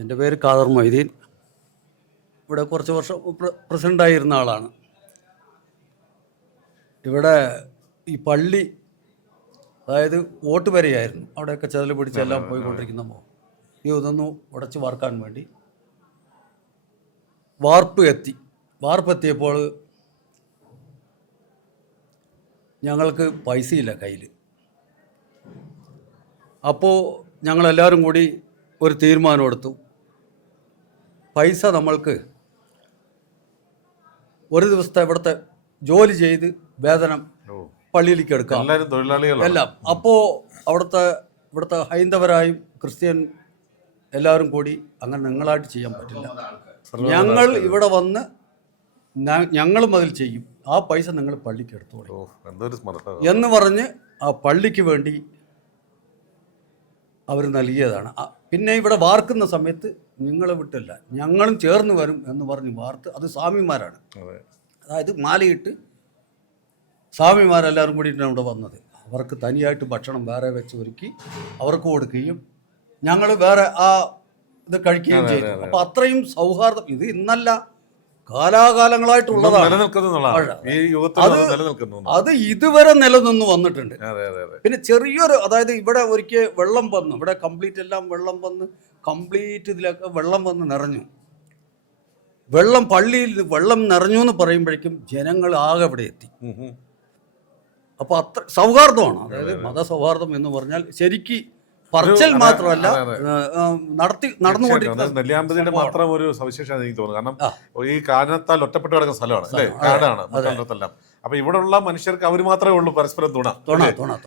എൻ്റെ പേര് ഖാദർ മൊയ്തീൻ. ഇവിടെ കുറച്ച് വർഷം പ്രസിഡൻ്റായിരുന്ന ആളാണ്. ഇവിടെ ഈ പള്ളി, അതായത് വോട്ട് വരെയായിരുന്നു, അവിടെയൊക്കെ ചെതൽ പിടിച്ചെല്ലാം പോയിക്കൊണ്ടിരിക്കുമ്പോൾ ഇതൊന്ന് ഉടച്ച് വാർക്കാൻ വേണ്ടി വാർപ്പെത്തിയപ്പോൾ ഞങ്ങൾക്ക് പൈസയില്ല കയ്യിൽ. അപ്പോൾ ഞങ്ങളെല്ലാവരും കൂടി ഒരു തീരുമാനം എടുത്തു. പൈസ നമ്മൾക്ക് ഒരു ദിവസത്തെ ഇവിടുത്തെ ജോലി ചെയ്ത് വേതനം പള്ളിയിലേക്ക് എടുക്കാം എല്ലാം. അപ്പോൾ ഇവിടുത്തെ ഹൈന്ദവരായും ക്രിസ്ത്യൻ എല്ലാവരും കൂടി അങ്ങനെ നിങ്ങളായിട്ട് ചെയ്യാൻ പറ്റില്ല, ഞങ്ങൾ ഇവിടെ വന്ന് ഞങ്ങളും അതിൽ ചെയ്യും, ആ പൈസ നിങ്ങൾ പള്ളിക്ക് എടുത്തോളൂ എന്ന് പറഞ്ഞ് ആ പള്ളിക്ക് വേണ്ടി അവർ നൽകിയതാണ്. പിന്നെ ഇവിടെ വാർക്കുന്ന സമയത്ത് നിങ്ങളെ വിട്ടില്ല, ഞങ്ങളും ചേർന്ന് വരും എന്ന് പറഞ്ഞ് വാർത്ത്. അത് സ്വാമിമാരാണ്, അതായത് മാലയിട്ട് സ്വാമിമാരെല്ലാവരും കൂടിയിട്ടാണ് ഇവിടെ വന്നത്. അവർക്ക് തനിയായിട്ട് ഭക്ഷണം വേറെ വെച്ച് ഒരുക്കി അവർക്ക് കൊടുക്കുകയും ഞങ്ങൾ വേറെ ഇത് കഴിക്കുകയും ചെയ്തു. അപ്പം അത്രയും സൗഹാർദ്ദം. ഇത് ഇന്നല്ല, കാലാകാലങ്ങളായിട്ടുള്ളതാണ്. അത് ഇതുവരെ നിലനിന്ന് വന്നിട്ടുണ്ട്. പിന്നെ ചെറിയൊരു, അതായത് ഇവിടെ ഒരിക്കൽ വെള്ളം വന്നു, ഇവിടെ കംപ്ലീറ്റ് എല്ലാം വെള്ളം വന്ന് ഇതിലൊക്കെ വെള്ളം വന്ന് നിറഞ്ഞു. പള്ളിയിൽ വെള്ളം നിറഞ്ഞു എന്ന് പറയുമ്പോഴേക്കും ജനങ്ങൾ ആകെ ഇവിടെ എത്തി. അപ്പോൾ അത്ര സൗഹാർദ്ദമാണ്. അതായത് മതസൗഹാർദ്ദം എന്ന് പറഞ്ഞാൽ ശരിക്ക് പറച്ചൽ മാത്രമല്ല, നടന്നുകൊണ്ടിരിക്കുന്നത്. നെല്ലിയാമ്പതിയുടെ മാത്രം ഒരു സവിശേഷത എനിക്ക് തോന്നുന്നു. കാരണം ഈ കാരണത്താൽ ഒറ്റപ്പെട്ട് കിടക്കുന്ന സ്ഥലമാണ്, കാടാണ്. അപ്പൊ ഇവിടെ ഉള്ള മനുഷ്യർക്ക് അവർ മാത്രമേ ഉള്ളൂ പരസ്പരം തുണ.